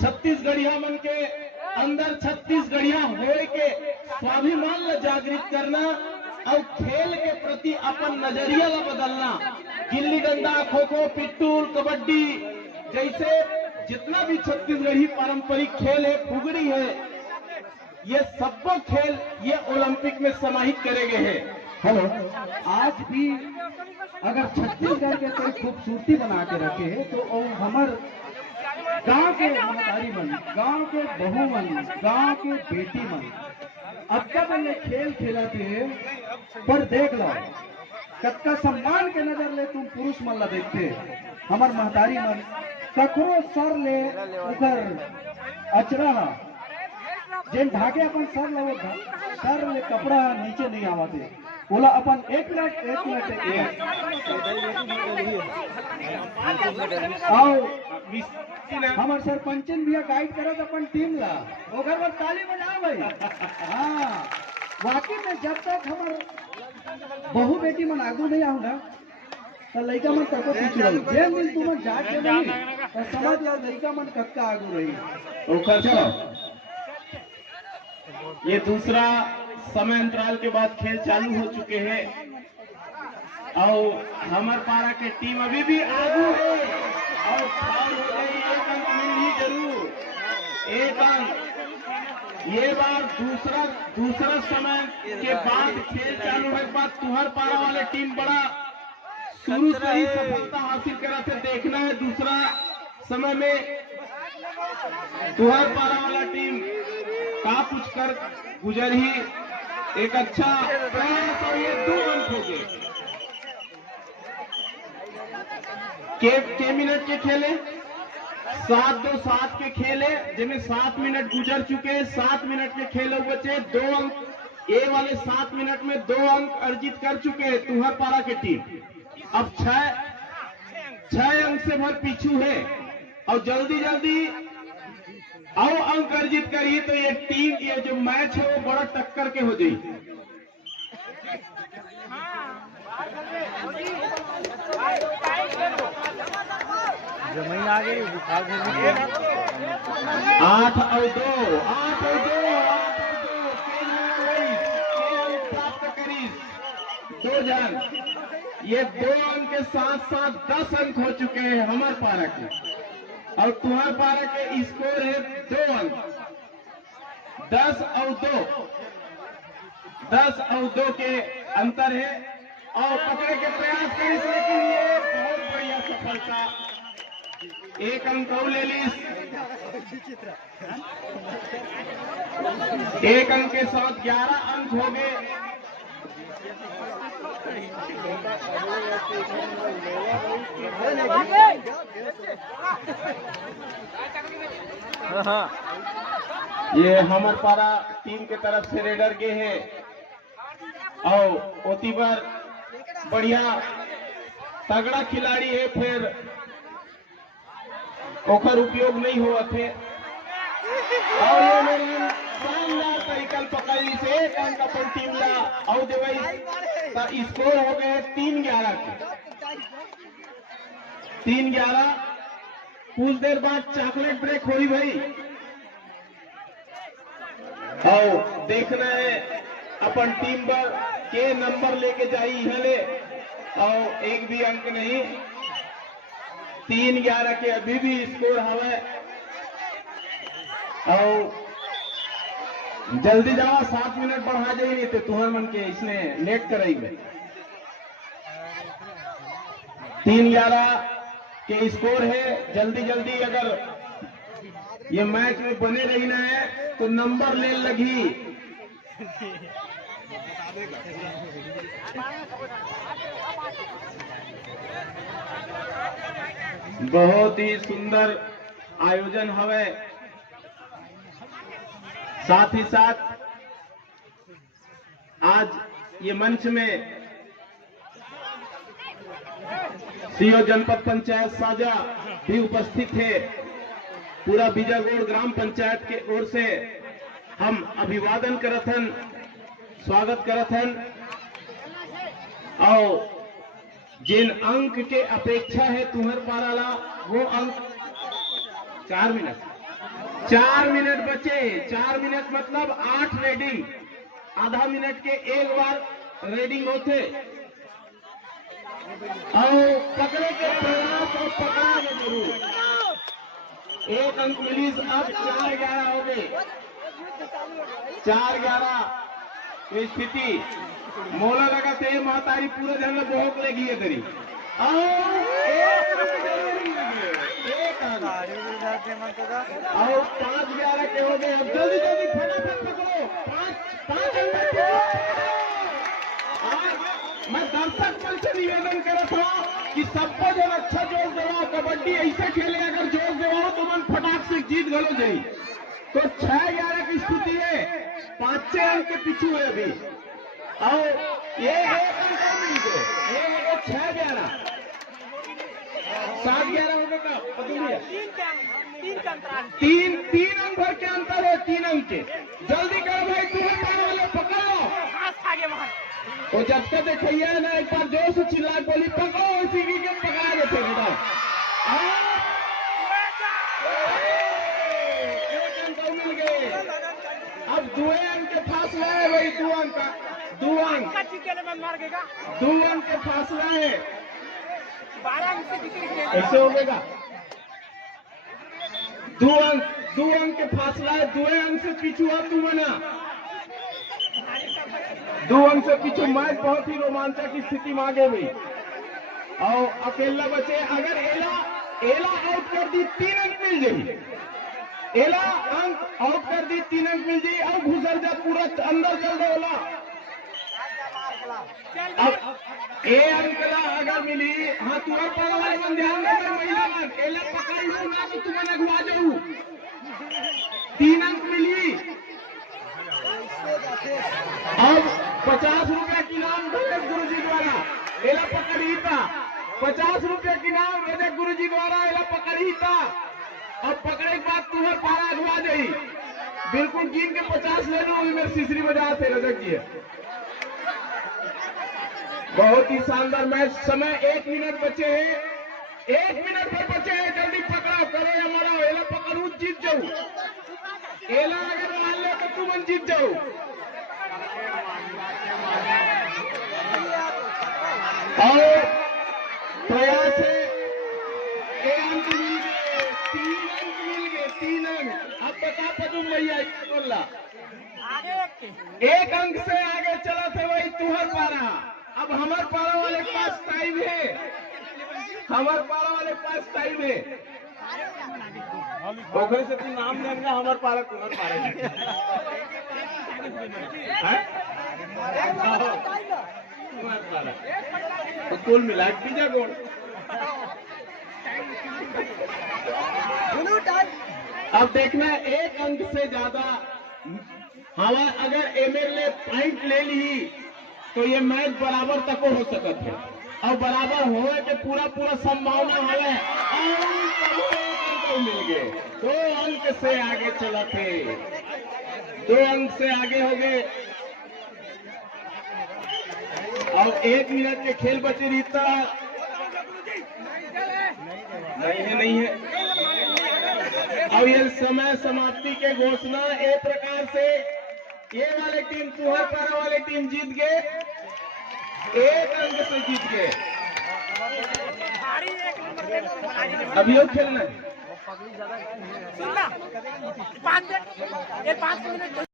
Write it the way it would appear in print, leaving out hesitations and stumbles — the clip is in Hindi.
छत्तीसगढ़िया मन के अंदर छत्तीसगढ़िया होए के स्वाभिमान ला जागृत करना और खेल के प्रति अपन नजरिया ला बदलना। गिल्ली डंडा, खो खो, पिट्टू, कबड्डी जैसे जितना भी छत्तीसगढ़ी पारंपरिक खेल है, फुगड़ी है, ये सबको खेल ये ओलंपिक में समाहित करे गए हैं। हेलो, आज भी अगर छत्तीसगढ़ के कोई खूबसूरती बना के रखे तो हमार गांव के महतारी मन, गांव के बहू मन, गांव के बेटी मन अब मन खेल खेलते पर देख लो कत्का सम्मान के नजर ले तुम पुरुष मन ला देखते। हमार महतारी मन ककरो सर ले उधर अचरा जेन ढाके अपन सर ला सर ले कपड़ा नीचे नहीं आवाते बोला अपन एक मिनट आओ हमार सरपंचन भैया गाइड करत अपन टीम ला ओकर बाद ताली बजाओ भाई। हाँ वाकई में जब तक हमार बहू बेटी मन आगू नहीं आऊंगा तो लड़का मन तको पीछे रही। जेन दिन तुम जाके नहीं तो समझ लो लड़का मन कक्का आगू रही। ये दूसरा समय अंतराल के बाद खेल चालू हो चुके हैं और हमार पारा के टीम अभी भी आगू है और फाउल हो गई। एक अंक मिल ही जरूर, एक अंक। ये बार दूसरा समय के बाद खेल चालू होने के बाद तुहर पारा वाले टीम बड़ा शुरू से ही सफलता हासिल करा थे। देखना है दूसरा समय में तुहर पारा वाला टीम का कुछ कर गुजर ही। एक अच्छा प्रयास और ये 2 अंक हो गए। के मिनट के खेले 7-2-7 के खेले जिनमें 7 मिनट गुजर चुके। 7 मिनट के खेले बचे 2 अंक। ए वाले 7 मिनट में 2 अंक अर्जित कर चुके हैं तुहर पारा की टीम। अब 6 अंक से भर पीछू है और जल्दी और अंक अर्जित करिए तो ये टीम ये जो मैच है वो बड़ा टक्कर के हो जाए। जमीन आ गई 8 और 2 प्राप्त करी 2 जन। ये 2 अंक के साथ साथ 10 अंक हो चुके हैं हमारे पारा के और तुम्हारे पारा के स्कोर है 2 अंक। 10 और 2 के अंतर है और पकड़े के प्रयास करी लेकिन ये बहुत बढ़िया सफलता। 1 अंक और ले ली। 1 अंक के साथ 11 अंक हो गए। ये हमार पारा टीम के तरफ से रेडर के है और ओती बार बढ़िया तगड़ा खिलाड़ी है फिर ओकर उपयोग नहीं हुआ थे और ये मेरी शानदार तरीका पकड़ी से 1 अंक अपन टीम ला और देवई स्कोर हो गए 3-11 के। 3-11 कुछ देर बाद चॉकलेट ब्रेक हुई भाई और देखना है अपन टीम पर के नंबर लेके जाई हले और एक भी अंक नहीं। 3-11 के अभी भी स्कोर हवे और जल्दी जाओ 7 मिनट बढ़ा जाइए नहीं तो तुहर मन के इसने लेट कराई। 3-11 के स्कोर है। जल्दी अगर ये मैच में बने रहना है तो नंबर ले लगी। बहुत ही सुंदर आयोजन हवे। साथ ही साथ आज ये मंच में सीओ जनपद पंचायत साजा भी उपस्थित है। पूरा बीजागोड़ ग्राम पंचायत के ओर से हम अभिवादन करत हन, स्वागत करत हन और जिन अंक के अपेक्षा है तुम्हारे पाराला वो अंक 4 मिनट 4 मिनट बचे। 4 मिनट मतलब 8 रेडिंग, आधा मिनट के एक बार रेडिंग होते और पकड़े के प्रयास और पकड़ा के जरूर। 1 अंक मिली। अब 4-11 हो गए। 4-11 की स्थिति मोला लगा थे महतारी पूरे जन में बहुत लगी है तरी और 1 अंक जरूर मिल गए। 1 अंक और 5-11 के हो गए। अब जल्दी जल्दी फटाफट पकड़ो। 5 अंक। मैं दर्शक मन से निवेदन कर रहा था कि सबको जो अच्छा जोश देवा, कबड्डी ऐसे खेले अगर जोश देवा तो मन फटाक से जीत गलो जाई। तो 6-11 की स्थिति है। 5 अंक के पीछे है अभी और ये 1 अंक और मिल गए। ये हो गए 6-11। 7-11 हो गए का पता नहीं। 3 अंक भर के अंतर है। 3 अंक के। जल्दी करो भाई, तुम्हें पार वाले पकड़ो। तो जब तक देखिए ना एक बार जोर से चिल्ला बोली पकड़ो, इसी की के पकड़ा देते बेटा। 1 अंक और मिल गए। अब 2 अंक के फासला है भाई। 2 अंक का 2 अंक 2 अंक के फासला है। ऐसे हो गएगा। 2 अंक के फासला है। 2 अंक से पीछू है तू बना। 2 अंक से पीछे मैच बहुत ही रोमांचक की स्थिति में आगे हुई और अकेला बचे। अगर एला आउट कर दी 3 अंक मिल जाई। एला अंक आउट कर दी 3 अंक मिल जाई और घुसर जा पूरा अंदर चल दे ओला। अब ए अंकला अगर मिली, हाँ तुम्हारे पास वाले मन ध्यान देकर महिला मन एला पकड़ी सुना तो तुम्हें अगवा जाऊ। 3 अंक मिली। अब 50 रुपया की नाम वेदक गुरु जी द्वारा एला पकड़ी था। 50 रुपया की नाम वेदक गुरु जी द्वारा एला पकड़ी था। अब पकड़े के बाद तुम्हें पारा अगवा जाई। बिल्कुल गिन के 50 ले लो। मेरे सीसरी बाजार थे रजक जी। बहुत ही शानदार मैच। समय 1 मिनट बचे हैं। 1 मिनट पर बचे हैं। जल्दी पकड़ो, करो या मरो। एला पकड़ू जीत जाऊ। एला अगर मान लो तो तुम जीत जाओ। और प्रयास है। 1 अंक मिल गए। 3 अंक मिल गए। 3 अंक। अब बता पदुम भैया बोला 1 अंक से आगे चला थे वही तुहर पारा। अब हमारे पारा वाले के पास टाइम है। हमारे पारा वाले के पास टाइम है। ओखरे से तू नाम देंगे हमारे पारा तुम्हारे पारा तो कुल मिला बीजा गोल। अब देखना 1 अंक से ज्यादा हवा अगर एमएलए पॉइंट ले ली तो ये मैच बराबर तक हो सकता है और बराबर होने के पूरा संभावना है। और मिल गए। 2 अंक से आगे चला थे। 2 अंक से आगे हो गए और 1 मिनट के खेल बचे रीता नहीं है। और ये समय समाप्ति के घोषणा एक प्रकार से ये वाले टीम तुहर पारा वाले टीम जीत गए। 1 अंक से जीत गए। अभी और खेलना है। 5 मिनट